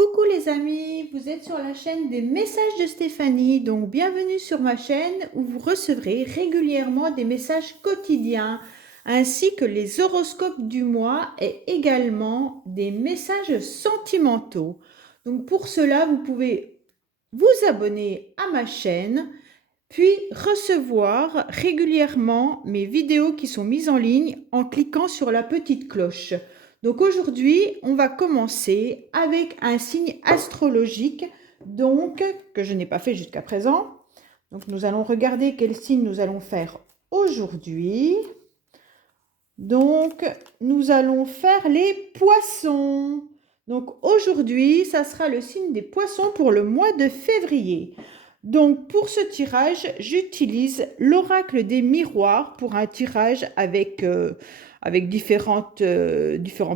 Coucou les amis, vous êtes sur la chaîne des messages de Stéphanie, donc bienvenue sur ma chaîne où vous recevrez régulièrement des messages quotidiens ainsi que les horoscopes du mois et également des messages sentimentaux. Donc pour cela, vous pouvez vous abonner à ma chaîne puis recevoir régulièrement mes vidéos qui sont mises en ligne en cliquant sur la petite cloche. Donc aujourd'hui, on va commencer avec un signe astrologique, donc que je n'ai pas fait jusqu'à présent. Donc nous allons regarder quel signe nous allons faire aujourd'hui. Donc nous allons faire les poissons. Donc aujourd'hui, ça sera le signe des poissons pour le mois de février. Donc pour ce tirage, j'utilise l'oracle des miroirs pour un tirage avec différents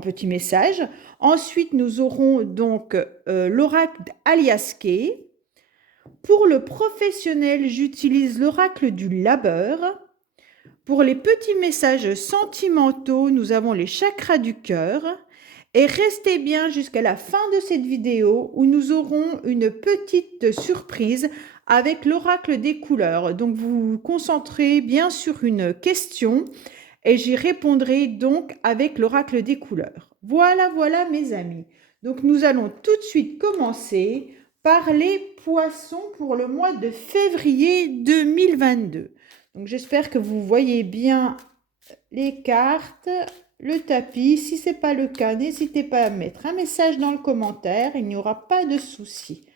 petits messages. Ensuite, nous aurons donc l'oracle Aliaské. Pour le professionnel, j'utilise l'oracle du labeur. Pour les petits messages sentimentaux, nous avons les chakras du cœur. Et restez bien jusqu'à la fin de cette vidéo où nous aurons une petite surprise avec l'oracle des couleurs. Donc vous vous concentrez bien sur une question et j'y répondrai donc avec l'oracle des couleurs. Voilà mes amis. Donc nous allons tout de suite commencer par les poissons pour le mois de février 2022. Donc j'espère que vous voyez bien les cartes, le tapis. Si ce n'est pas le cas, n'hésitez pas à mettre un message dans le commentaire. Il n'y aura pas de souci.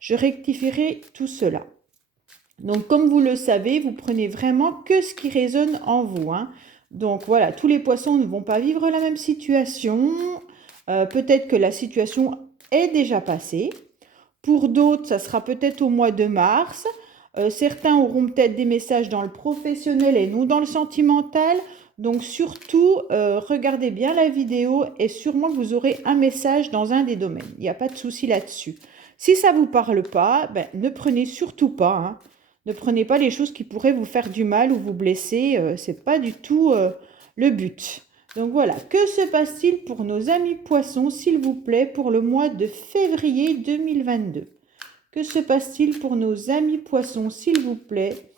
Je rectifierai tout cela. Donc comme vous le savez, vous prenez vraiment que ce qui résonne en vous. Donc voilà, tous les poissons ne vont pas vivre la même situation. Peut-être que la situation est déjà passée. Pour d'autres, ça sera peut-être au mois de mars. Certains auront peut-être des messages dans le professionnel et non dans le sentimental. Donc surtout, regardez bien la vidéo et sûrement que vous aurez un message dans un des domaines. Il n'y a pas de souci là-dessus. Si ça ne vous parle pas, ne prenez surtout pas. Ne prenez pas les choses qui pourraient vous faire du mal ou vous blesser. Ce n'est pas du tout le but. Donc voilà, que se passe-t-il pour nos amis poissons, s'il vous plaît, pour le mois de février 2022? Que se passe-t-il pour nos amis poissons, s'il vous plaît,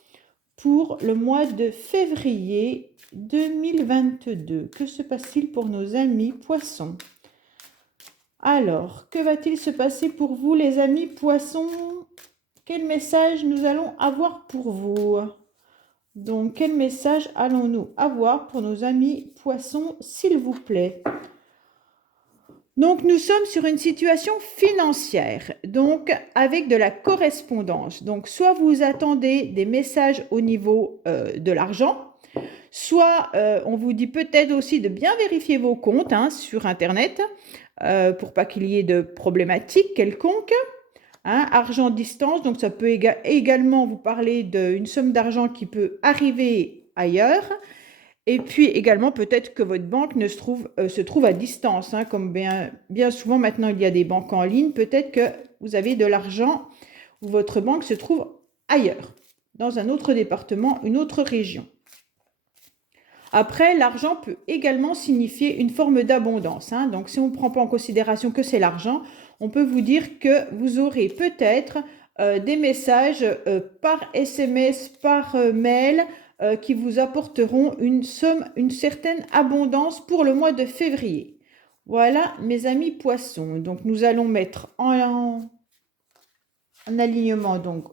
pour le mois de février 2022? Que se passe-t-il pour nos amis poissons? Alors, que va-t-il se passer pour vous, les amis poissons? Quel message nous allons avoir pour vous? Donc, quel message allons-nous avoir pour nos amis poissons, s'il vous plaît? Donc, nous sommes sur une situation financière, donc avec de la correspondance. Donc, soit vous attendez des messages au niveau de l'argent, soit on vous dit peut-être aussi de bien vérifier vos comptes sur Internet pour pas qu'il y ait de problématiques quelconques. Argent distance, donc ça peut également vous parler d'une somme d'argent qui peut arriver ailleurs. Et puis également, peut-être que votre banque se trouve à distance. Comme bien souvent maintenant, il y a des banques en ligne. Peut-être que vous avez de l'argent où votre banque se trouve ailleurs, dans un autre département, une autre région. Après, l'argent peut également signifier une forme d'abondance. Donc, si on ne prend pas en considération que c'est l'argent, on peut vous dire que vous aurez peut-être des messages par SMS, par mail, qui vous apporteront une certaine abondance pour le mois de février. Voilà, mes amis poissons. Donc, nous allons mettre en alignement donc,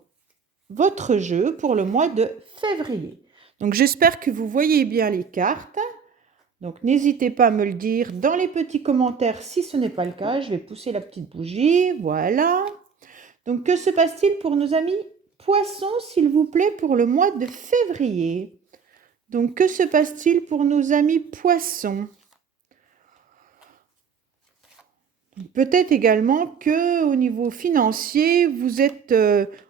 votre jeu pour le mois de février. Donc, j'espère que vous voyez bien les cartes. Donc, n'hésitez pas à me le dire dans les petits commentaires si ce n'est pas le cas. Je vais pousser la petite bougie. Voilà. Donc, que se passe-t-il pour nos amis poissons, s'il vous plaît, pour le mois de février? Donc, que se passe-t-il pour nos amis poissons? Peut-être également qu'au niveau financier, vous êtes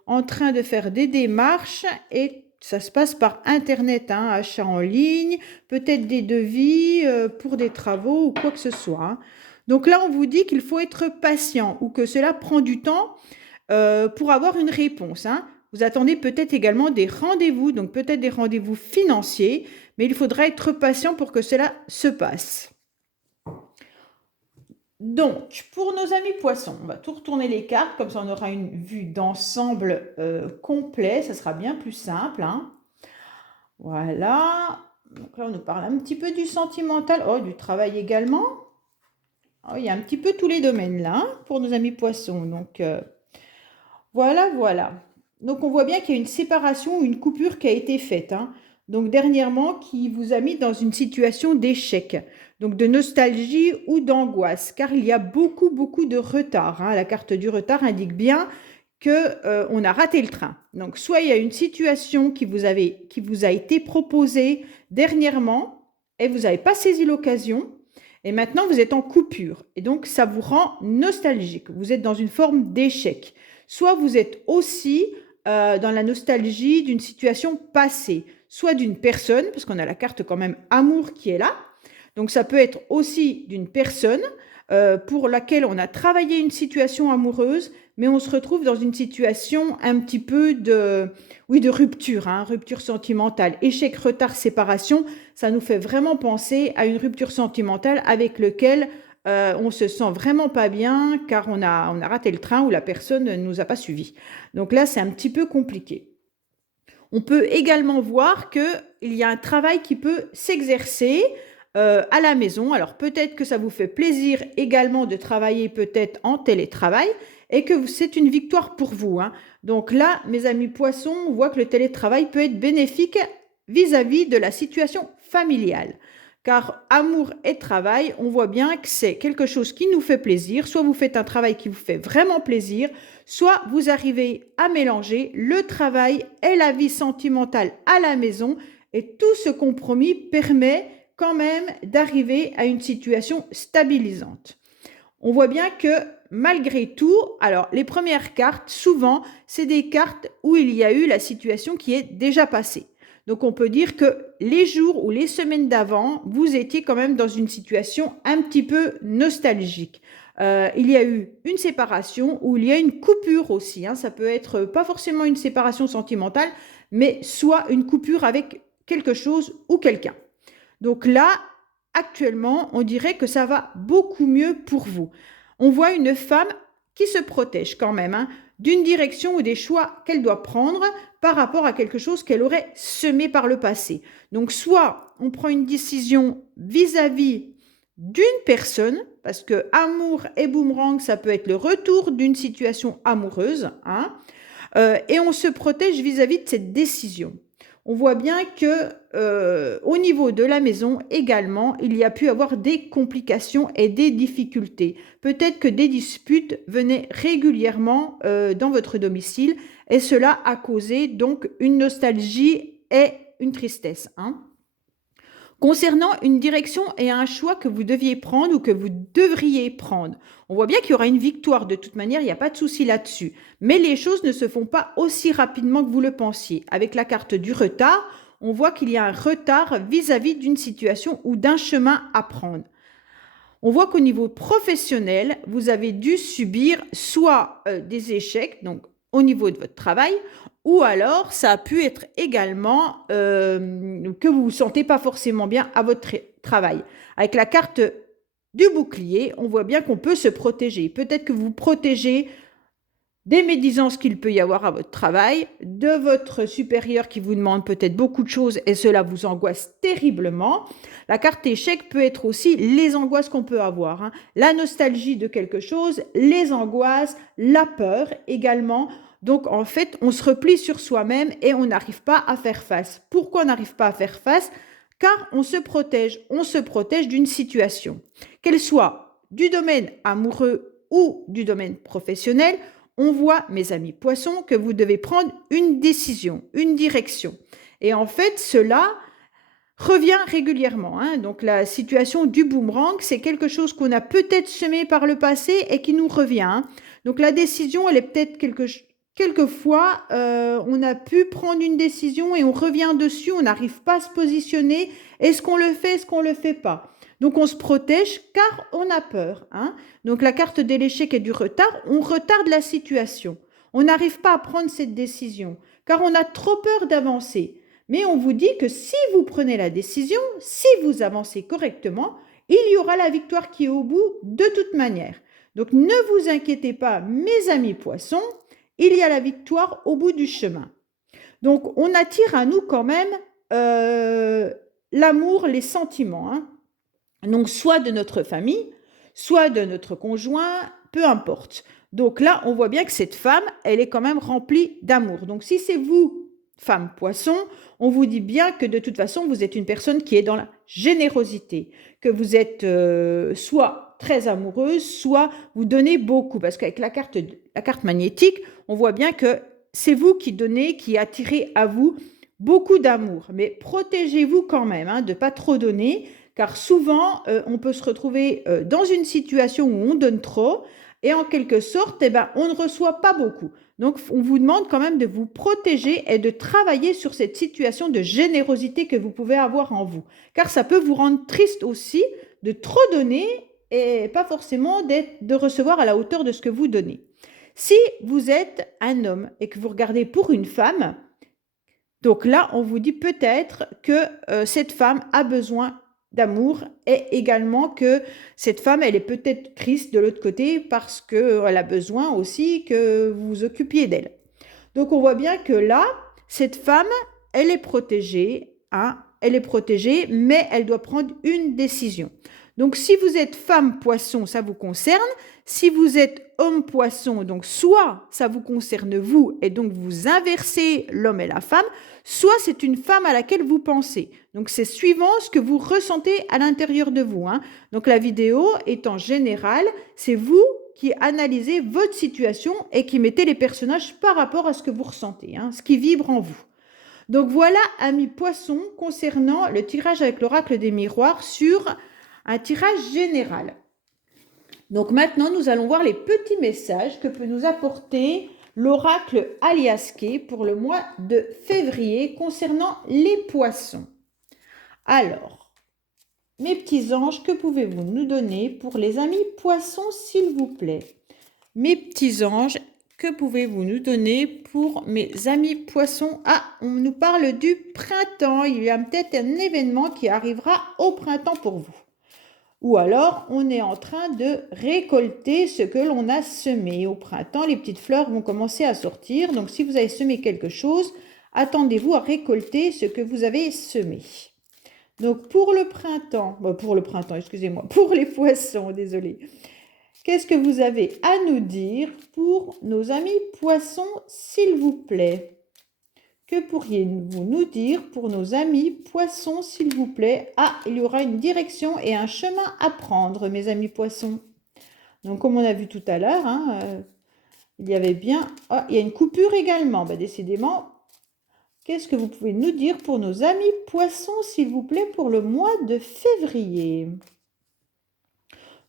en train de faire des démarches et ça se passe par Internet, achat en ligne, peut-être des devis pour des travaux ou quoi que ce soit. Donc là, on vous dit qu'il faut être patient ou que cela prend du temps pour avoir une réponse. Vous attendez peut-être également des rendez-vous, donc peut-être des rendez-vous financiers, mais il faudra être patient pour que cela se passe. Donc, pour nos amis poissons, on va tout retourner les cartes, comme ça on aura une vue d'ensemble complet, ça sera bien plus simple, hein. Voilà. Donc là, on nous parle un petit peu du sentimental, oh, du travail également. Oh, il y a un petit peu tous les domaines là, hein, pour nos amis poissons. Donc, voilà, voilà. Donc, on voit bien qu'il y a une séparation ou une coupure qui a été faite, hein. Donc, dernièrement, qui vous a mis dans une situation d'échec, donc de nostalgie ou d'angoisse, car il y a beaucoup, beaucoup de retard, hein. La carte du retard indique bien que on a raté le train. Donc, soit il y a une situation qui vous a été proposée dernièrement et vous n'avez pas saisi l'occasion, et maintenant vous êtes en coupure. Et donc, ça vous rend nostalgique. Vous êtes dans une forme d'échec. Soit vous êtes aussi dans la nostalgie d'une situation passée, soit d'une personne, parce qu'on a la carte quand même amour qui est là. Donc, ça peut être aussi d'une personne pour laquelle on a travaillé une situation amoureuse, mais on se retrouve dans une situation un petit peu de, oui, de rupture, hein, rupture sentimentale. Échec, retard, séparation, ça nous fait vraiment penser à une rupture sentimentale avec laquelle on se sent vraiment pas bien car on a raté le train ou la personne ne nous a pas suivis. Donc là, c'est un petit peu compliqué. On peut également voir qu'il y a un travail qui peut s'exercer à la maison. Alors peut-être que ça vous fait plaisir également de travailler peut-être en télétravail et que c'est une victoire pour vous, hein. Donc là, mes amis poissons, on voit que le télétravail peut être bénéfique vis-à-vis de la situation familiale. Car amour et travail, on voit bien que c'est quelque chose qui nous fait plaisir. Soit vous faites un travail qui vous fait vraiment plaisir, soit vous arrivez à mélanger le travail et la vie sentimentale à la maison. Et tout ce compromis permet quand même d'arriver à une situation stabilisante. On voit bien que malgré tout, alors les premières cartes, souvent, c'est des cartes où il y a eu la situation qui est déjà passée. Donc on peut dire que les jours ou les semaines d'avant, vous étiez quand même dans une situation un petit peu nostalgique. Il y a eu une séparation ou il y a une coupure aussi, hein. Ça peut être pas forcément une séparation sentimentale, mais soit une coupure avec quelque chose ou quelqu'un. Donc là, actuellement, on dirait que ça va beaucoup mieux pour vous. On voit une femme qui se protège quand même, hein, d'une direction ou des choix qu'elle doit prendre par rapport à quelque chose qu'elle aurait semé par le passé. Donc soit on prend une décision vis-à-vis d'une personne, parce que amour et boomerang, ça peut être le retour d'une situation amoureuse, hein, et on se protège vis-à-vis de cette décision. On voit bien que au niveau de la maison également, il y a pu avoir des complications et des difficultés. Peut-être que des disputes venaient régulièrement dans votre domicile et cela a causé donc une nostalgie et une tristesse, hein. Concernant une direction et un choix que vous deviez prendre ou que vous devriez prendre, on voit bien qu'il y aura une victoire de toute manière, il n'y a pas de souci là-dessus. Mais les choses ne se font pas aussi rapidement que vous le pensiez. Avec la carte du retard, on voit qu'il y a un retard vis-à-vis d'une situation ou d'un chemin à prendre. On voit qu'au niveau professionnel, vous avez dû subir soit des échecs, donc au niveau de votre travail, ou alors ça a pu être également que vous ne vous sentez pas forcément bien à votre travail. Avec la carte du bouclier, on voit bien qu'on peut se protéger. Peut-être que vous protégez des médisances qu'il peut y avoir à votre travail, de votre supérieur qui vous demande peut-être beaucoup de choses et cela vous angoisse terriblement. La carte échec peut être aussi les angoisses qu'on peut avoir, hein. La nostalgie de quelque chose, les angoisses, la peur également. Donc en fait, on se replie sur soi-même et on n'arrive pas à faire face. Pourquoi on n'arrive pas à faire face? Car on se protège d'une situation. Qu'elle soit du domaine amoureux ou du domaine professionnel, on voit, mes amis poissons, que vous devez prendre une décision, une direction. Et en fait, cela revient régulièrement, hein. Donc la situation du boomerang, c'est quelque chose qu'on a peut-être semé par le passé et qui nous revient, hein. Donc la décision, elle est peut-être quelquefois, on a pu prendre une décision et on revient dessus, on n'arrive pas à se positionner. Est-ce qu'on le fait, est-ce qu'on ne le fait pas? Donc on se protège car on a peur, hein. Donc la carte de l'échec et du retard, on retarde la situation. On n'arrive pas à prendre cette décision car on a trop peur d'avancer. Mais on vous dit que si vous prenez la décision, si vous avancez correctement, il y aura la victoire qui est au bout de toute manière. Donc, ne vous inquiétez pas, mes amis poissons, il y a la victoire au bout du chemin. Donc, on attire à nous quand même l'amour, les sentiments. Hein. Donc, soit de notre famille, soit de notre conjoint, peu importe. Donc là, on voit bien que cette femme, elle est quand même remplie d'amour. Donc, si c'est vous, femme poisson, on vous dit bien que de toute façon, vous êtes une personne qui est dans la générosité, que vous êtes soit très amoureuse, soit vous donnez beaucoup. Parce qu'avec la carte magnétique, on voit bien que c'est vous qui donnez, qui attirez à vous beaucoup d'amour. Mais protégez-vous quand même de ne pas trop donner, car souvent, on peut se retrouver dans une situation où on donne trop, et en quelque sorte, on ne reçoit pas beaucoup. Donc, on vous demande quand même de vous protéger et de travailler sur cette situation de générosité que vous pouvez avoir en vous. Car ça peut vous rendre triste aussi de trop donner et pas forcément de recevoir à la hauteur de ce que vous donnez. Si vous êtes un homme et que vous regardez pour une femme, donc là, on vous dit peut-être que cette femme a besoin d'amour et également que cette femme, elle est peut-être triste de l'autre côté parce qu'elle a besoin aussi que vous vous occupiez d'elle. Donc, on voit bien que là, cette femme, elle est protégée, elle est protégée, mais elle doit prendre une décision. Donc, si vous êtes femme poisson, ça vous concerne. Si vous êtes homme poisson, donc soit ça vous concerne vous et donc vous inversez l'homme et la femme, soit c'est une femme à laquelle vous pensez. Donc, c'est suivant ce que vous ressentez à l'intérieur de vous. Donc, la vidéo est en général, c'est vous qui analysez votre situation et qui mettez les personnages par rapport à ce que vous ressentez, ce qui vibre en vous. Donc, voilà, amis poissons, concernant le tirage avec l'oracle des miroirs sur un tirage général. Donc maintenant, nous allons voir les petits messages que peut nous apporter l'oracle Aliaské pour le mois de février concernant les poissons. Alors, mes petits anges, que pouvez-vous nous donner pour les amis poissons, s'il vous plaît? Mes petits anges, que pouvez-vous nous donner pour mes amis poissons? Ah, on nous parle du printemps. Il y a peut-être un événement qui arrivera au printemps pour vous. Ou alors, on est en train de récolter ce que l'on a semé. Au printemps, les petites fleurs vont commencer à sortir. Donc, si vous avez semé quelque chose, attendez-vous à récolter ce que vous avez semé. Donc, pour le printemps, excusez-moi, pour les poissons, désolé. Qu'est-ce que vous avez à nous dire pour nos amis poissons, s'il vous plaît? Que pourriez-vous nous dire pour nos amis poissons, s'il vous plaît? Ah, il y aura une direction et un chemin à prendre, mes amis poissons. Donc, comme on a vu tout à l'heure, il y avait bien... Ah, il y a une coupure également. Décidément, qu'est-ce que vous pouvez nous dire pour nos amis poissons, s'il vous plaît, pour le mois de février?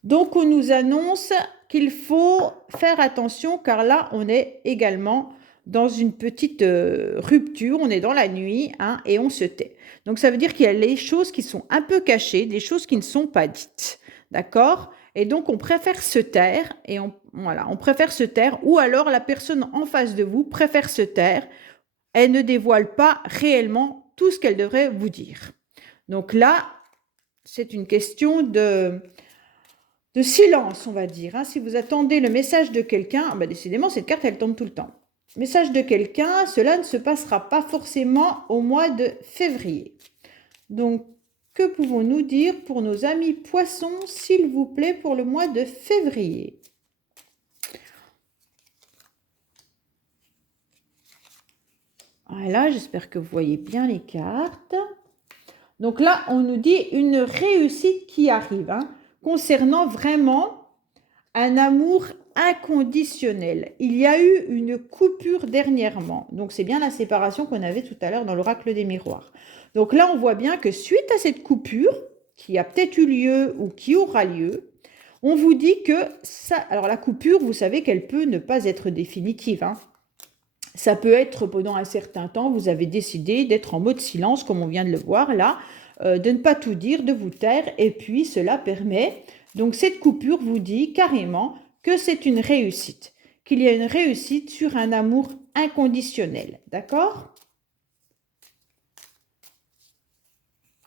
Donc, on nous annonce qu'il faut faire attention, car là, on est également dans une petite rupture, on est dans la nuit et on se tait. Donc, ça veut dire qu'il y a les choses qui sont un peu cachées, des choses qui ne sont pas dites. D'accord? Et donc, on préfère se taire, et on préfère se taire, ou alors la personne en face de vous préfère se taire. Elle ne dévoile pas réellement tout ce qu'elle devrait vous dire. Donc là, c'est une question de silence, on va dire. Si vous attendez le message de quelqu'un, décidément, cette carte, elle tombe tout le temps. Message de quelqu'un, cela ne se passera pas forcément au mois de février. Donc, que pouvons-nous dire pour nos amis poissons, s'il vous plaît, pour le mois de février? Voilà, j'espère que vous voyez bien les cartes. Donc là, on nous dit une réussite qui arrive, concernant vraiment un amour inconditionnel. Il y a eu une coupure dernièrement. Donc, c'est bien la séparation qu'on avait tout à l'heure dans l'oracle des miroirs. Donc là, on voit bien que suite à cette coupure, qui a peut-être eu lieu ou qui aura lieu, on vous dit que ça... Alors, la coupure, vous savez qu'elle peut ne pas être définitive. Ça peut être pendant un certain temps, vous avez décidé d'être en mode silence, comme on vient de le voir là, de ne pas tout dire, de vous taire, et puis cela permet... Donc, cette coupure vous dit carrément que c'est une réussite, qu'il y a une réussite sur un amour inconditionnel. D'accord?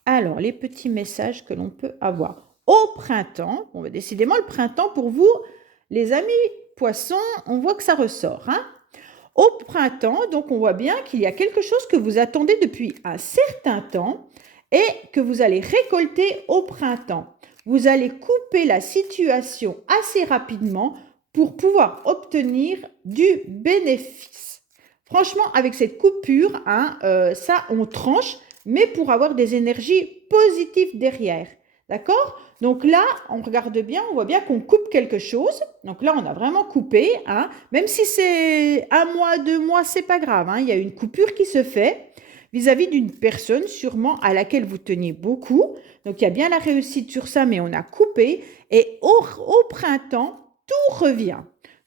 Alors, les petits messages que l'on peut avoir. au printemps. Bon, décidément, le printemps pour vous, les amis poissons, on voit que ça ressort. Hein. Au printemps, donc on voit bien qu'il y a quelque chose que vous attendez depuis un certain temps et que vous allez récolter au printemps. Vous allez couper la situation assez rapidement pour pouvoir obtenir du bénéfice. Franchement, avec cette coupure, hein, ça, on tranche, mais pour avoir des énergies positives derrière. D'accord? Donc là, on regarde bien, on voit bien qu'on coupe quelque chose. Donc là, on a vraiment coupé. Hein. Même si c'est 1 mois, 2 mois, c'est pas grave. Hein. Il y a une coupure qui se fait vis-à-vis d'une personne sûrement à laquelle vous teniez beaucoup. Donc il y a bien la réussite sur ça, mais on a coupé. Et au printemps, tout revient.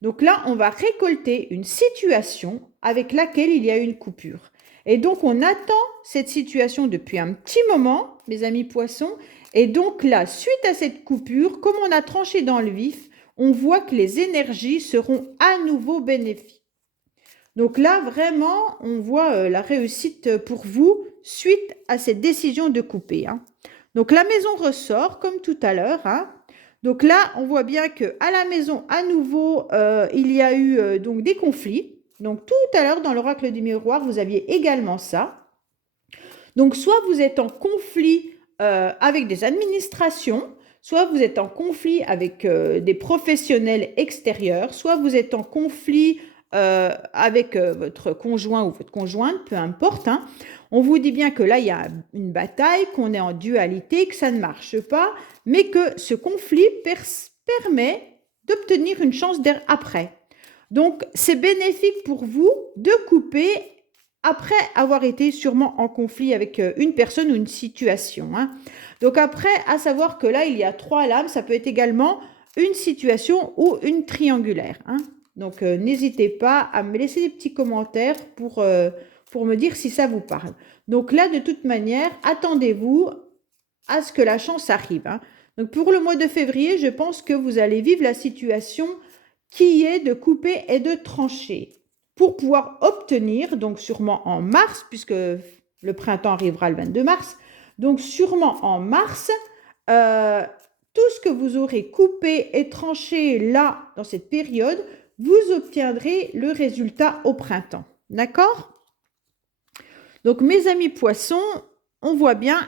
Donc là, on va récolter une situation avec laquelle il y a une coupure. Et donc, on attend cette situation depuis un petit moment, mes amis poissons. Et donc là, suite à cette coupure, comme on a tranché dans le vif, on voit que les énergies seront à nouveau bénéfiques. Donc là, vraiment, on voit la réussite pour vous suite à cette décision de couper. Hein. Donc la maison ressort comme tout à l'heure. Hein. Donc là, on voit bien qu'à la maison, à nouveau, il y a eu donc des conflits. Donc tout à l'heure, dans l'oracle du miroir, vous aviez également ça. Donc soit vous êtes en conflit avec des administrations, soit vous êtes en conflit avec des professionnels extérieurs, soit vous êtes en conflit avec votre conjoint ou votre conjointe, peu importe. Hein. On vous dit bien que là, il y a une bataille, qu'on est en dualité, que ça ne marche pas, mais que ce conflit permet d'obtenir une chance après. Donc, c'est bénéfique pour vous de couper après avoir été sûrement en conflit avec une personne ou une situation. Hein. Donc après, à savoir que là, il y a 3 lames, ça peut être également une situation ou une triangulaire. Hein. Donc n'hésitez pas à me laisser des petits commentaires pour me dire si ça vous parle. Donc là, de toute manière, attendez-vous à ce que la chance arrive. Hein. Donc pour le mois de février, je pense que vous allez vivre la situation qui est de couper et de trancher pour pouvoir obtenir, donc sûrement en mars, puisque le printemps arrivera le 22 mars, donc sûrement en mars, tout ce que vous aurez coupé et tranché là, dans cette période, vous obtiendrez le résultat au printemps. D'accord? Donc mes amis poissons, on voit bien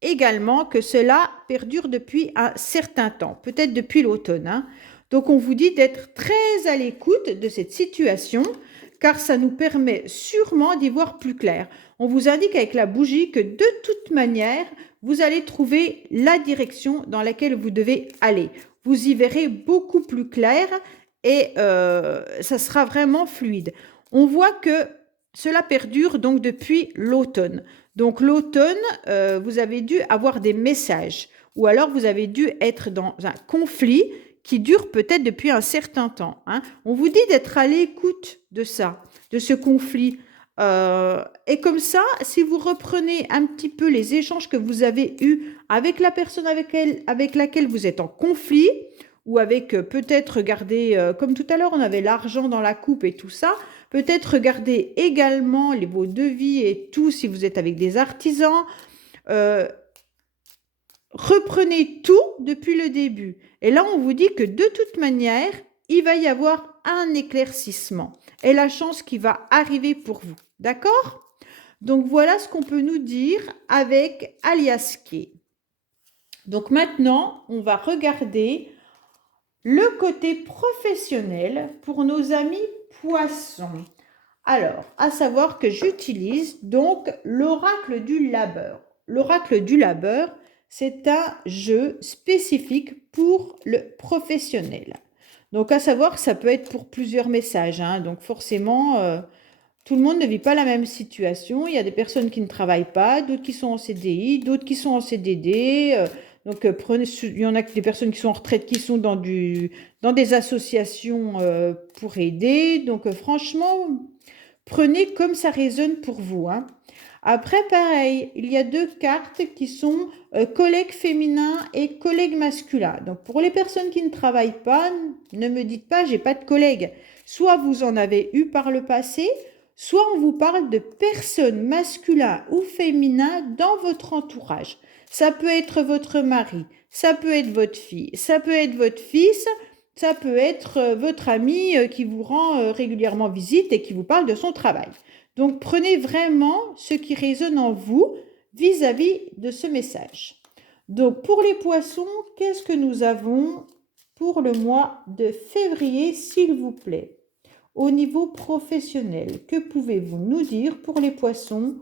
également que cela perdure depuis un certain temps, peut-être depuis l'automne. Hein. Donc on vous dit d'être très à l'écoute de cette situation, car ça nous permet sûrement d'y voir plus clair. On vous indique avec la bougie que de toute manière, vous allez trouver la direction dans laquelle vous devez aller. Vous y verrez beaucoup plus clair et ça sera vraiment fluide. On voit que cela perdure donc depuis l'automne. Donc l'automne, vous avez dû avoir des messages ou alors vous avez dû être dans un conflit qui dure peut-être depuis un certain temps. Hein. On vous dit d'être à l'écoute de ça, de ce conflit. Et comme ça, si vous reprenez un petit peu les échanges que vous avez eus avec la personne avec laquelle vous êtes en conflit, ou avec peut-être, regardez, comme tout à l'heure, on avait l'argent dans la coupe et tout ça, peut-être regardez également vos devis et tout, si vous êtes avec des artisans, reprenez tout depuis le début. Et là, on vous dit que de toute manière, il va y avoir un éclaircissement et la chance qui va arriver pour vous. D'accord? Donc, voilà ce qu'on peut nous dire avec Aliaské. Donc, maintenant, on va regarder le côté professionnel pour nos amis poissons. Alors, à savoir que j'utilise donc l'oracle du labeur. L'oracle du labeur, c'est un jeu spécifique pour le professionnel. Donc, à savoir que ça peut être pour plusieurs messages. Hein. Donc, forcément, tout le monde ne vit pas la même situation. Il y a des personnes qui ne travaillent pas, d'autres qui sont en CDI, d'autres qui sont en CDD. Donc, il y en a des personnes qui sont en retraite, qui sont dans des associations pour aider. Donc, franchement, prenez comme ça résonne pour vous. Hein. Après, pareil, il y a 2 cartes qui sont collègues féminins et collègues masculins. Donc, pour les personnes qui ne travaillent pas, ne me dites pas, j'ai pas de collègues. Soit vous en avez eu par le passé, soit on vous parle de personnes masculines ou féminines dans votre entourage. Ça peut être votre mari, ça peut être votre fille, ça peut être votre fils, ça peut être votre ami qui vous rend régulièrement visite et qui vous parle de son travail. Donc, prenez vraiment ce qui résonne en vous vis-à-vis de ce message. Donc, pour les poissons, qu'est-ce que nous avons pour le mois de février, s'il vous plaît? Au niveau professionnel, que pouvez-vous nous dire pour les poissons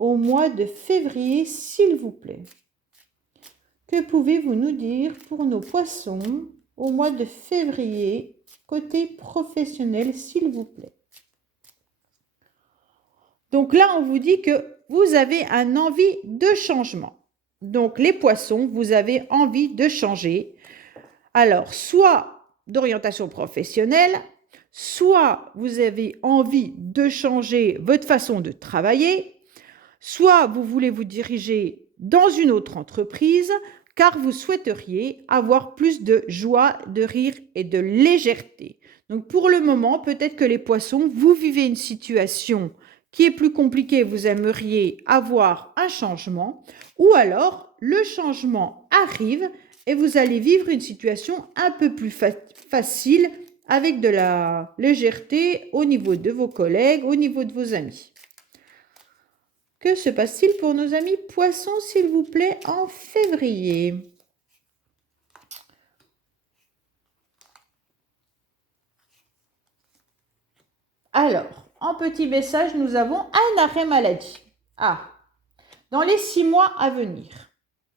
au mois de février, s'il vous plaît? Que pouvez-vous nous dire pour nos poissons au mois de février, côté professionnel, s'il vous plaît? Donc là, on vous dit que vous avez un envie de changement. Donc les poissons, vous avez envie de changer. Alors, soit d'orientation professionnelle, soit vous avez envie de changer votre façon de travailler, soit vous voulez vous diriger dans une autre entreprise car vous souhaiteriez avoir plus de joie, de rire et de légèreté. Donc pour le moment, peut-être que les poissons, vous vivez une situation qui est plus compliquée, vous aimeriez avoir un changement, ou alors le changement arrive et vous allez vivre une situation un peu plus facile avec de la légèreté au niveau de vos collègues, au niveau de vos amis. Que se passe-t-il pour nos amis poissons, s'il vous plaît, en février? Alors, en petit message, nous avons un arrêt maladie. Ah, dans les 6 mois à venir.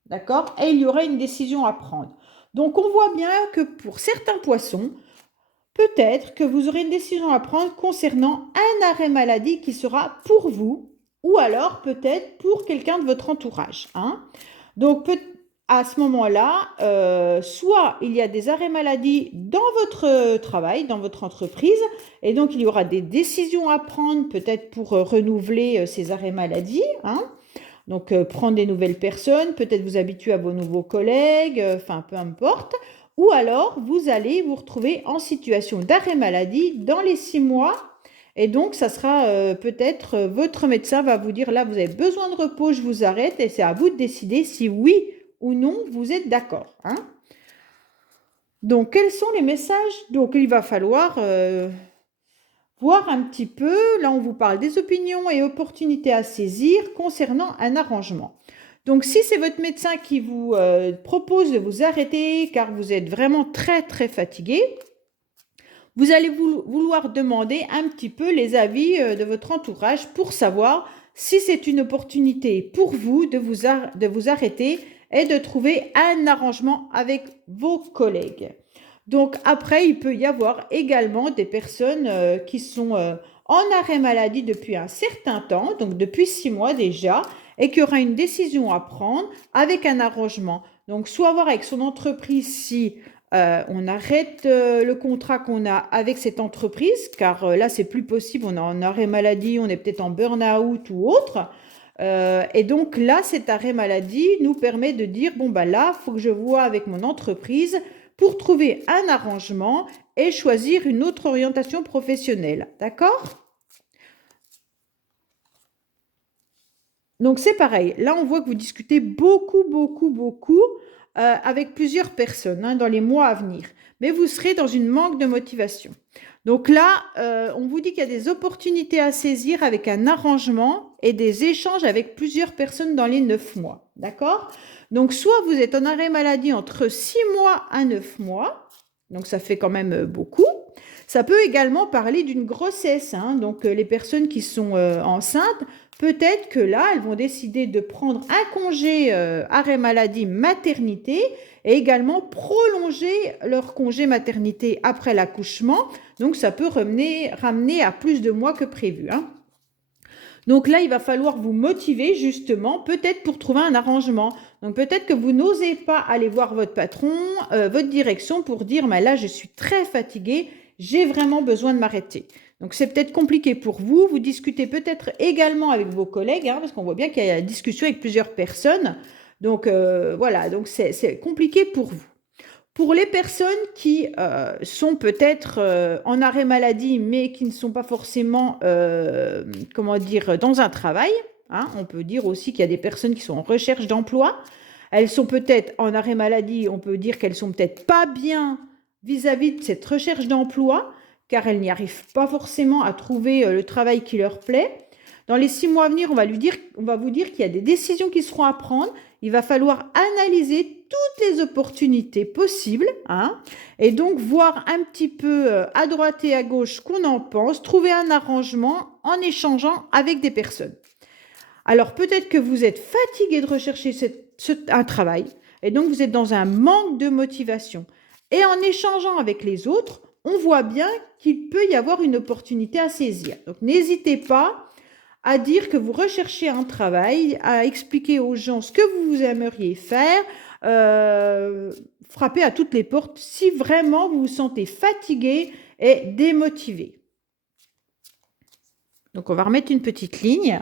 D'accord? Et il y aurait une décision à prendre. Donc, on voit bien que pour certains poissons, peut-être que vous aurez une décision à prendre concernant un arrêt maladie qui sera pour vous ou alors peut-être pour quelqu'un de votre entourage. Hein? Donc, à ce moment-là, soit il y a des arrêts maladie dans votre travail, dans votre entreprise, et donc il y aura des décisions à prendre peut-être pour renouveler ces arrêts maladie. Hein? Donc, prendre des nouvelles personnes, peut-être vous habituer à vos nouveaux collègues, enfin, peu importe. Ou alors, vous allez vous retrouver en situation d'arrêt maladie dans les 6 mois. Et donc, ça sera peut-être votre médecin va vous dire, là, vous avez besoin de repos, je vous arrête. Et c'est à vous de décider si oui ou non, vous êtes d'accord. Hein? Donc, quels sont les messages? Donc, il va falloir voir un petit peu, là on vous parle des opinions et opportunités à saisir concernant un arrangement. Donc si c'est votre médecin qui vous propose de vous arrêter car vous êtes vraiment très très fatigué, vous allez vouloir demander un petit peu les avis de votre entourage pour savoir si c'est une opportunité pour vous de vous arrêter et de trouver un arrangement avec vos collègues. Donc après, il peut y avoir également des personnes qui sont en arrêt maladie depuis un certain temps, donc depuis 6 mois déjà, et qui aura une décision à prendre avec un arrangement. Donc soit voir avec son entreprise si on arrête le contrat qu'on a avec cette entreprise, car là c'est plus possible, on est en arrêt maladie, on est peut-être en burn-out ou autre. Et donc là, cet arrêt maladie nous permet de dire, bon bah là, il faut que je vois avec mon entreprise pour trouver un arrangement et choisir une autre orientation professionnelle. D'accord? Donc c'est pareil. Là, on voit que vous discutez beaucoup avec plusieurs personnes hein, dans les mois à venir. Mais vous serez dans une manque de motivation. Donc là, on vous dit qu'il y a des opportunités à saisir avec un arrangement et des échanges avec plusieurs personnes dans les 9 mois. D'accord? Donc, soit vous êtes en arrêt maladie entre 6 mois à 9 mois. Donc, ça fait quand même beaucoup. Ça peut également parler d'une grossesse. Hein, donc, les personnes qui sont enceintes, peut-être que là, elles vont décider de prendre un congé arrêt maladie maternité et également prolonger leur congé maternité après l'accouchement. Donc, ça peut ramener à plus de mois que prévu. Hein. Donc là, il va falloir vous motiver justement, peut-être pour trouver un arrangement. Donc peut-être que vous n'osez pas aller voir votre patron, votre direction pour dire, mais là, je suis très fatiguée, j'ai vraiment besoin de m'arrêter. Donc c'est peut-être compliqué pour vous. Vous discutez peut-être également avec vos collègues, hein, parce qu'on voit bien qu'il y a la discussion avec plusieurs personnes. Donc voilà, donc c'est compliqué pour vous. Pour les personnes qui sont peut-être en arrêt maladie, mais qui ne sont pas forcément, comment dire, dans un travail, hein, on peut dire aussi qu'il y a des personnes qui sont en recherche d'emploi. Elles sont peut-être en arrêt maladie, on peut dire qu'elles sont peut-être pas bien vis-à-vis de cette recherche d'emploi, car elles n'y arrivent pas forcément à trouver le travail qui leur plaît. Dans les 6 mois à venir, on va vous dire qu'il y a des décisions qui seront à prendre. Il va falloir analyser toutes les opportunités possibles, hein, et donc voir un petit peu à droite et à gauche ce qu'on en pense, trouver un arrangement en échangeant avec des personnes. Alors peut-être que vous êtes fatigué de rechercher un travail et donc vous êtes dans un manque de motivation. Et en échangeant avec les autres, on voit bien qu'il peut y avoir une opportunité à saisir. Donc n'hésitez pas à dire que vous recherchez un travail, à expliquer aux gens ce que vous aimeriez faire, frapper à toutes les portes si vraiment vous vous sentez fatigué et démotivé. Donc on va remettre une petite ligne.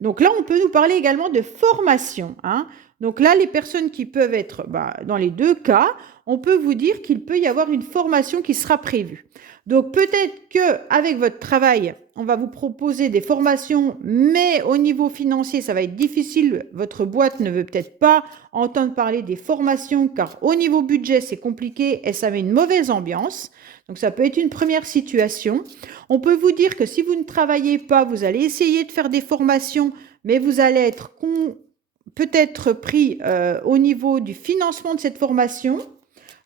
Donc là, on peut nous parler également de formation, hein. Donc là, les personnes qui peuvent être, dans les deux cas, on peut vous dire qu'il peut y avoir une formation qui sera prévue. Donc peut-être qu'avec votre travail, on va vous proposer des formations, mais au niveau financier, ça va être difficile. Votre boîte ne veut peut-être pas entendre parler des formations, car au niveau budget, c'est compliqué et ça met une mauvaise ambiance. Donc ça peut être une première situation. On peut vous dire que si vous ne travaillez pas, vous allez essayer de faire des formations, mais vous allez être peut-être pris au niveau du financement de cette formation.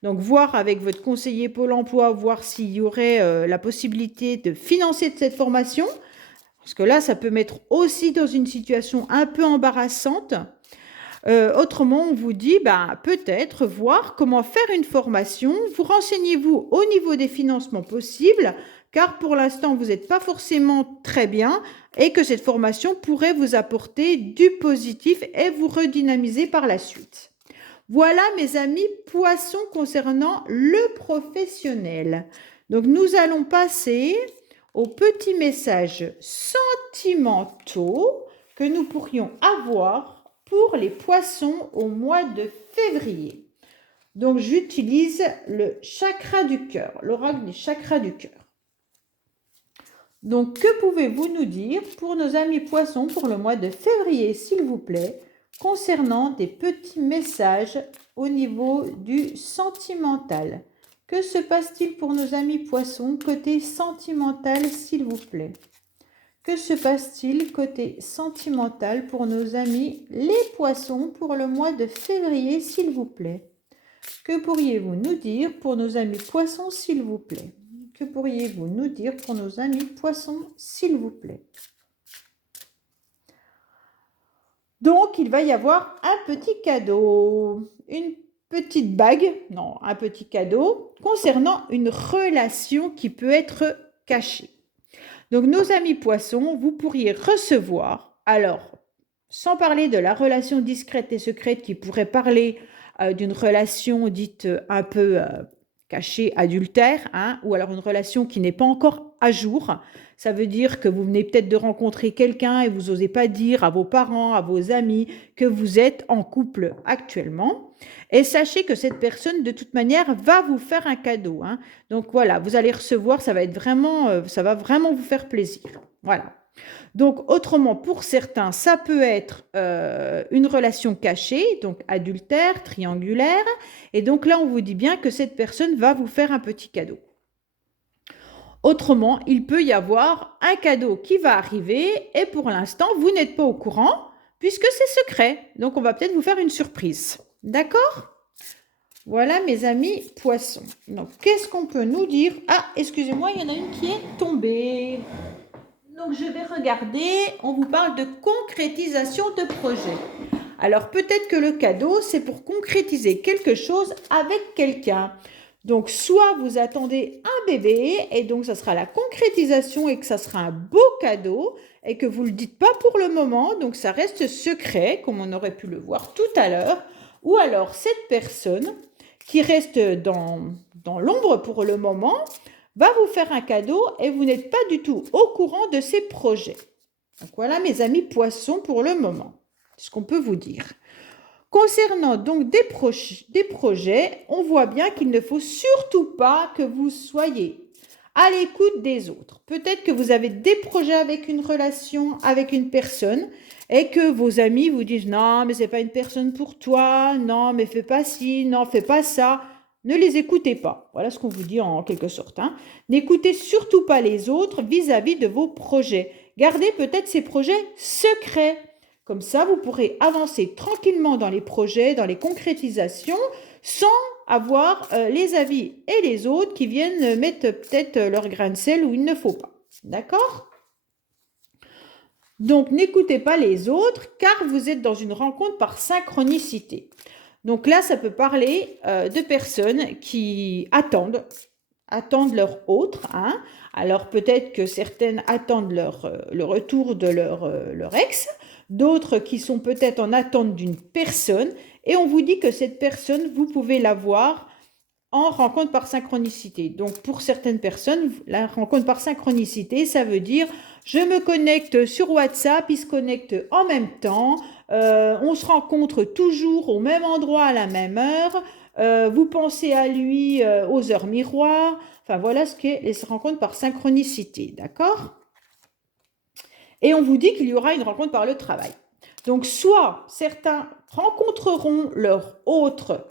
Donc voir avec votre conseiller Pôle emploi, voir s'il y aurait la possibilité de financer cette formation. Parce que là, ça peut mettre aussi dans une situation un peu embarrassante. Autrement, on vous dit peut-être voir comment faire une formation. Vous renseignez-vous au niveau des financements possibles, car pour l'instant, vous n'êtes pas forcément très bien et que cette formation pourrait vous apporter du positif et vous redynamiser par la suite. Voilà, mes amis, poissons concernant le professionnel. Donc, nous allons passer aux petits messages sentimentaux que nous pourrions avoir pour les poissons au mois de février. Donc, j'utilise le chakra du cœur, l'oracle des chakras du cœur. Donc, que pouvez-vous nous dire pour nos amis poissons pour le mois de février, s'il vous plaît, concernant des petits messages au niveau du sentimental? Que se passe-t-il pour nos amis poissons côté sentimental, s'il vous plaît? Que se passe-t-il côté sentimental pour nos amis les poissons pour le mois de février, s'il vous plaît? Que pourriez-vous nous dire pour nos amis poissons, s'il vous plaît? Que pourriez-vous nous dire pour nos amis poissons, s'il vous plaît? Donc, il va y avoir un petit cadeau, une petite bague, non, un petit cadeau concernant une relation qui peut être cachée. Donc, nos amis poissons, vous pourriez recevoir, alors, sans parler de la relation discrète et secrète qui pourrait parler d'une relation dite un peu cachée, adultère, hein, ou alors une relation qui n'est pas encore à jour. Ça veut dire que vous venez peut-être de rencontrer quelqu'un et vous n'osez pas dire à vos parents, à vos amis que vous êtes en couple actuellement. Et sachez que cette personne, de toute manière, va vous faire un cadeau, hein. Donc voilà, vous allez recevoir, ça va vraiment vous faire plaisir. Voilà. Donc autrement, pour certains, ça peut être une relation cachée, donc adultère, triangulaire. Et donc là, on vous dit bien que cette personne va vous faire un petit cadeau. Autrement, il peut y avoir un cadeau qui va arriver et pour l'instant, vous n'êtes pas au courant puisque c'est secret. Donc, on va peut-être vous faire une surprise. D'accord? Voilà, mes amis poissons. Donc, qu'est-ce qu'on peut nous dire? Ah, excusez-moi, il y en a une qui est tombée. Donc, je vais regarder. On vous parle de concrétisation de projet. Alors, peut-être que le cadeau, c'est pour concrétiser quelque chose avec quelqu'un. Donc, soit vous attendez un bébé et donc ça sera la concrétisation et que ça sera un beau cadeau et que vous ne le dites pas pour le moment, donc ça reste secret comme on aurait pu le voir tout à l'heure. Ou alors cette personne qui reste dans l'ombre pour le moment va vous faire un cadeau et vous n'êtes pas du tout au courant de ses projets. Donc voilà mes amis poissons pour le moment, c'est ce qu'on peut vous dire. Concernant donc des projets, on voit bien qu'il ne faut surtout pas que vous soyez à l'écoute des autres. Peut-être que vous avez des projets avec une relation, avec une personne, et que vos amis vous disent non, mais c'est pas une personne pour toi, non, mais fais pas ci, non, fais pas ça. Ne les écoutez pas. Voilà ce qu'on vous dit en quelque sorte, hein. N'écoutez surtout pas les autres vis-à-vis de vos projets. Gardez peut-être ces projets secrets. Comme ça, vous pourrez avancer tranquillement dans les projets, dans les concrétisations, sans avoir les avis et les autres qui viennent mettre peut-être leur grain de sel où il ne faut pas. D'accord? Donc, n'écoutez pas les autres car vous êtes dans une rencontre par synchronicité. Donc là, ça peut parler de personnes qui attendent leur autre, hein. Alors peut-être que certaines attendent le retour de leur ex, d'autres qui sont peut-être en attente d'une personne, et on vous dit que cette personne, vous pouvez la voir en rencontre par synchronicité. Donc pour certaines personnes, la rencontre par synchronicité, ça veut dire je me connecte sur WhatsApp, ils se connectent en même temps, on se rencontre toujours au même endroit à la même heure, vous pensez à lui aux heures miroirs. Enfin voilà ce qu'est les rencontres par synchronicité, d'accord? Et on vous dit qu'il y aura une rencontre par le travail. Donc soit certains rencontreront leur autre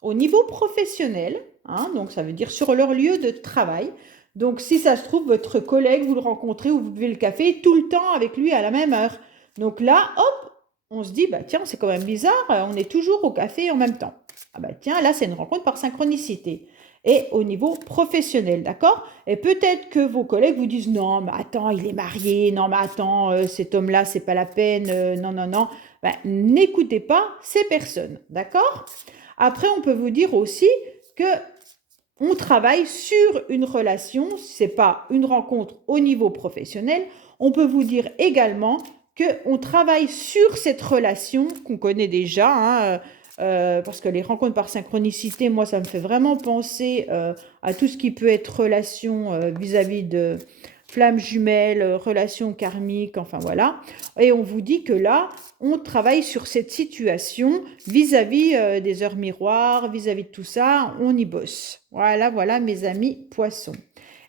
au niveau professionnel, hein, donc ça veut dire sur leur lieu de travail. Donc si ça se trouve, votre collègue, vous le rencontrez ou vous buvez le café tout le temps avec lui à la même heure. Donc là, hop, on se dit, bah tiens, c'est quand même bizarre, on est toujours au café en même temps. Ah bah tiens, là c'est une rencontre par synchronicité. Et au niveau professionnel, d'accord? Et peut-être que vos collègues vous disent, non, mais attends, il est marié, non, mais attends, cet homme-là, c'est pas la peine, non, non, non. Ben, n'écoutez pas ces personnes, d'accord? Après, on peut vous dire aussi que on travaille sur une relation, ce n'est pas une rencontre au niveau professionnel. On peut vous dire également qu'on travaille sur cette relation qu'on connaît déjà, hein, parce que les rencontres par synchronicité, moi, ça me fait vraiment penser à tout ce qui peut être relation vis-à-vis de flammes jumelles, relations karmiques, enfin voilà. Et on vous dit que là, on travaille sur cette situation vis-à-vis des heures miroirs, vis-à-vis de tout ça, on y bosse. Voilà, voilà mes amis poissons.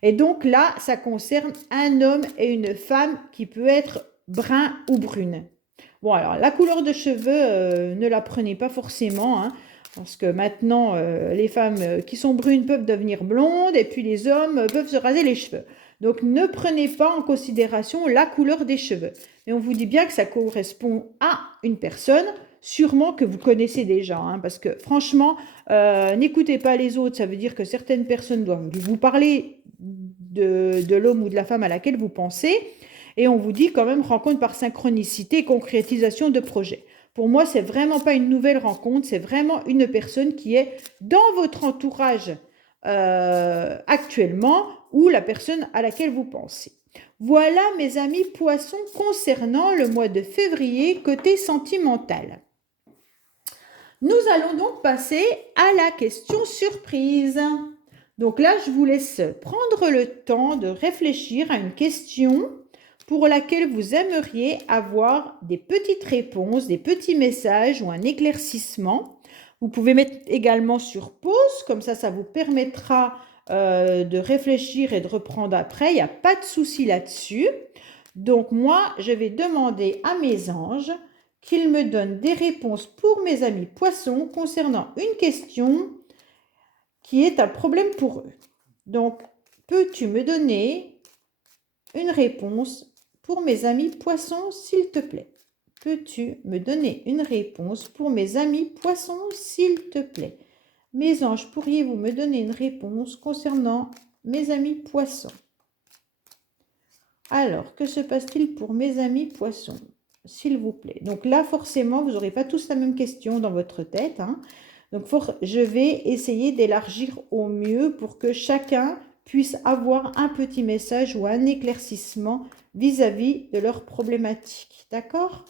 Et donc là, ça concerne un homme et une femme qui peut être brun ou brune. Bon, alors la couleur de cheveux, ne la prenez pas forcément, hein, parce que maintenant, les femmes qui sont brunes peuvent devenir blondes et puis les hommes peuvent se raser les cheveux. Donc, ne prenez pas en considération la couleur des cheveux. Mais on vous dit bien que ça correspond à une personne, sûrement que vous connaissez déjà, hein, parce que franchement, n'écoutez pas les autres, ça veut dire que certaines personnes doivent vous parler de l'homme ou de la femme à laquelle vous pensez, et on vous dit quand même rencontre par synchronicité, concrétisation de projet. Pour moi, c'est vraiment pas une nouvelle rencontre, c'est vraiment une personne qui est dans votre entourage actuellement ou la personne à laquelle vous pensez. Voilà mes amis poissons concernant le mois de février côté sentimental. Nous allons donc passer à la question surprise. Donc là, je vous laisse prendre le temps de réfléchir à une question pour laquelle vous aimeriez avoir des petites réponses, des petits messages ou un éclaircissement. Vous pouvez mettre également sur pause, comme ça vous permettra de réfléchir et de reprendre après. Il n'y a pas de souci là-dessus. Donc moi, je vais demander à mes anges qu'ils me donnent des réponses pour mes amis poissons concernant une question qui est un problème pour eux. Donc, peux-tu me donner une réponse pour mes amis poissons, s'il te plaît? Peux-tu me donner une réponse pour mes amis poissons, s'il te plaît? Mes anges, pourriez-vous me donner une réponse concernant mes amis poissons? Alors, que se passe-t-il pour mes amis poissons, s'il vous plaît? Donc là, forcément, vous n'aurez pas tous la même question dans votre tête, hein. Donc, je vais essayer d'élargir au mieux pour que chacun puisse avoir un petit message ou un éclaircissement vis-à-vis de leur problématique. D'accord?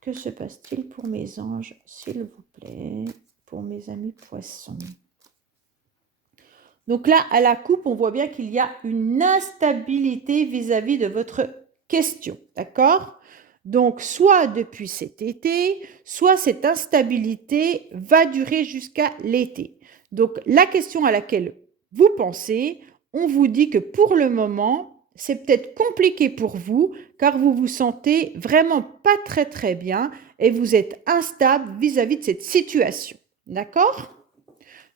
Que se passe-t-il pour mes anges, s'il vous plaît, pour mes amis poissons? Donc là, à la coupe, on voit bien qu'il y a une instabilité vis-à-vis de votre question. D'accord? Donc, soit depuis cet été, soit cette instabilité va durer jusqu'à l'été. Donc, la question à laquelle vous pensez, on vous dit que pour le moment, c'est peut-être compliqué pour vous car vous vous sentez vraiment pas très bien et vous êtes instable vis-à-vis de cette situation. D'accord?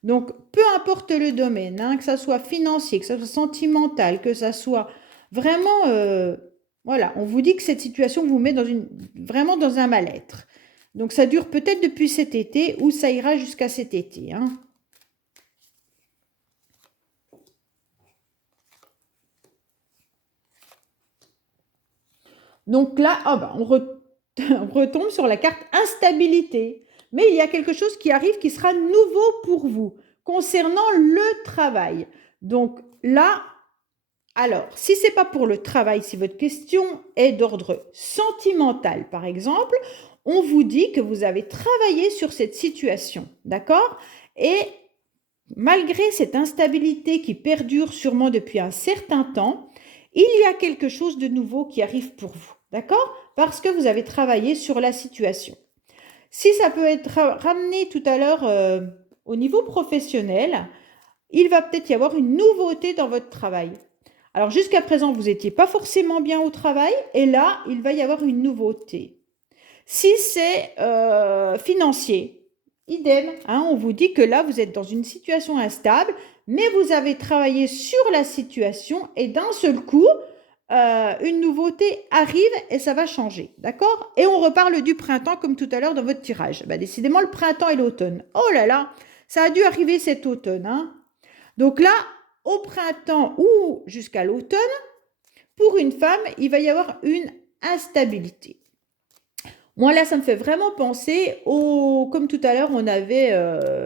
Donc, peu importe le domaine, hein, que ça soit financier, que ça soit sentimental, que ça soit vraiment, voilà, on vous dit que cette situation vous met vraiment dans un mal-être. Donc, ça dure peut-être depuis cet été ou ça ira jusqu'à cet été, hein. Donc là, on retombe sur la carte instabilité. Mais il y a quelque chose qui arrive qui sera nouveau pour vous concernant le travail. Donc là, alors, si ce n'est pas pour le travail, si votre question est d'ordre sentimental, par exemple, on vous dit que vous avez travaillé sur cette situation, d'accord? Et malgré cette instabilité qui perdure sûrement depuis un certain temps, il y a quelque chose de nouveau qui arrive pour vous, d'accord? Parce que vous avez travaillé sur la situation. Si ça peut être ramené tout à l'heure au niveau professionnel, il va peut-être y avoir une nouveauté dans votre travail. Alors jusqu'à présent, vous n'étiez pas forcément bien au travail et là, il va y avoir une nouveauté. Si c'est financier, idem, hein, on vous dit que là, vous êtes dans une situation instable, mais vous avez travaillé sur la situation et d'un seul coup, une nouveauté arrive et ça va changer, d'accord? Et on reparle du printemps comme tout à l'heure dans votre tirage. Bah, décidément, le printemps et l'automne. Oh là là, ça a dû arriver cet automne, hein? Donc là, au printemps ou jusqu'à l'automne, pour une femme, il va y avoir une instabilité. Moi, là, ça me fait vraiment penser comme tout à l'heure, on avait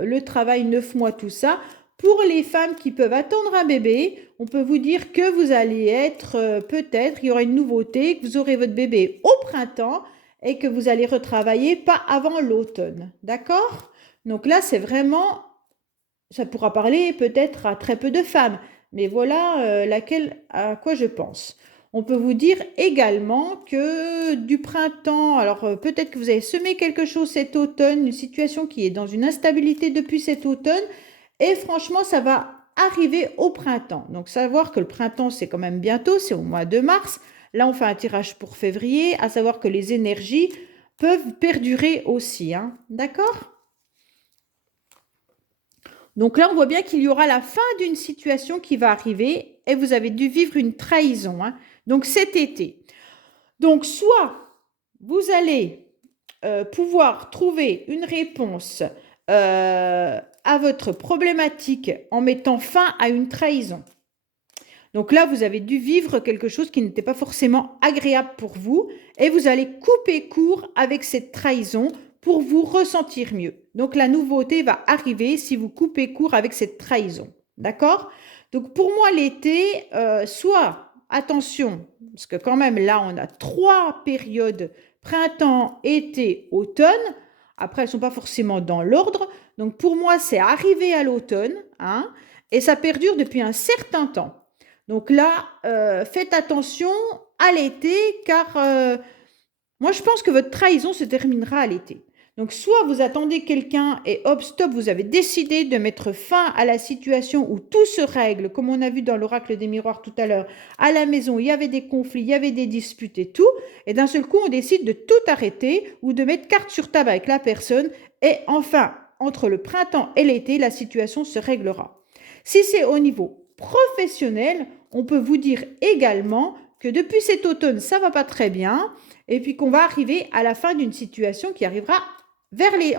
le travail 9 mois, tout ça. Pour les femmes qui peuvent attendre un bébé, on peut vous dire que vous allez être, peut-être, il y aura une nouveauté, que vous aurez votre bébé au printemps et que vous allez retravailler pas avant l'automne. D'accord? Donc là, c'est vraiment, ça pourra parler peut-être à très peu de femmes, mais voilà à quoi je pense. On peut vous dire également que du printemps, alors peut-être que vous avez semé quelque chose cet automne, une situation qui est dans une instabilité depuis cet automne, et franchement, ça va arriver au printemps. Donc, savoir que le printemps, c'est quand même bientôt, c'est au mois de mars. Là, on fait un tirage pour février, à savoir que les énergies peuvent perdurer aussi, hein. D'accord? Donc là, on voit bien qu'il y aura la fin d'une situation qui va arriver et vous avez dû vivre une trahison, hein. Donc cet été. Donc soit vous allez pouvoir trouver une réponse à votre problématique en mettant fin à une trahison. Donc là, vous avez dû vivre quelque chose qui n'était pas forcément agréable pour vous et vous allez couper court avec cette trahison pour vous ressentir mieux. Donc la nouveauté va arriver si vous coupez court avec cette trahison. D'accord? Donc pour moi, l'été, soit, attention, parce que quand même là, on a 3 périodes, printemps, été, automne. Après, elles ne sont pas forcément dans l'ordre. Donc pour moi, c'est arrivé à l'automne, hein, et ça perdure depuis un certain temps. Donc là, faites attention à l'été, car moi, je pense que votre trahison se terminera à l'été. Donc, soit vous attendez quelqu'un et hop, stop, vous avez décidé de mettre fin à la situation où tout se règle, comme on a vu dans l'oracle des miroirs tout à l'heure. À la maison, il y avait des conflits, il y avait des disputes et tout. Et d'un seul coup, on décide de tout arrêter ou de mettre carte sur table avec la personne. Et enfin, entre le printemps et l'été, la situation se réglera. Si c'est au niveau professionnel, on peut vous dire également que depuis cet automne, ça ne va pas très bien et puis qu'on va arriver à la fin d'une situation qui arrivera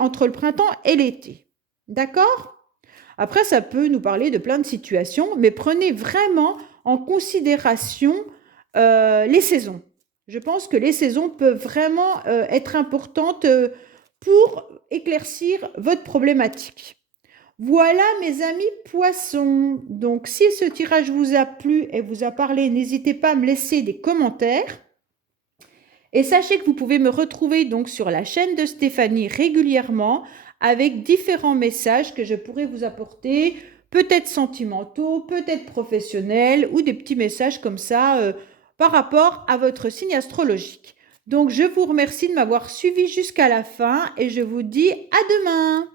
entre le printemps et l'été. D'accord? Après, ça peut nous parler de plein de situations, mais prenez vraiment en considération les saisons. Je pense que les saisons peuvent vraiment être importantes pour éclaircir votre problématique. Voilà mes amis poissons. Donc si ce tirage vous a plu et vous a parlé, n'hésitez pas à me laisser des commentaires. Et sachez que vous pouvez me retrouver donc sur la chaîne de Stéphanie régulièrement avec différents messages que je pourrais vous apporter, peut-être sentimentaux, peut-être professionnels ou des petits messages comme ça par rapport à votre signe astrologique. Donc je vous remercie de m'avoir suivi jusqu'à la fin et je vous dis à demain.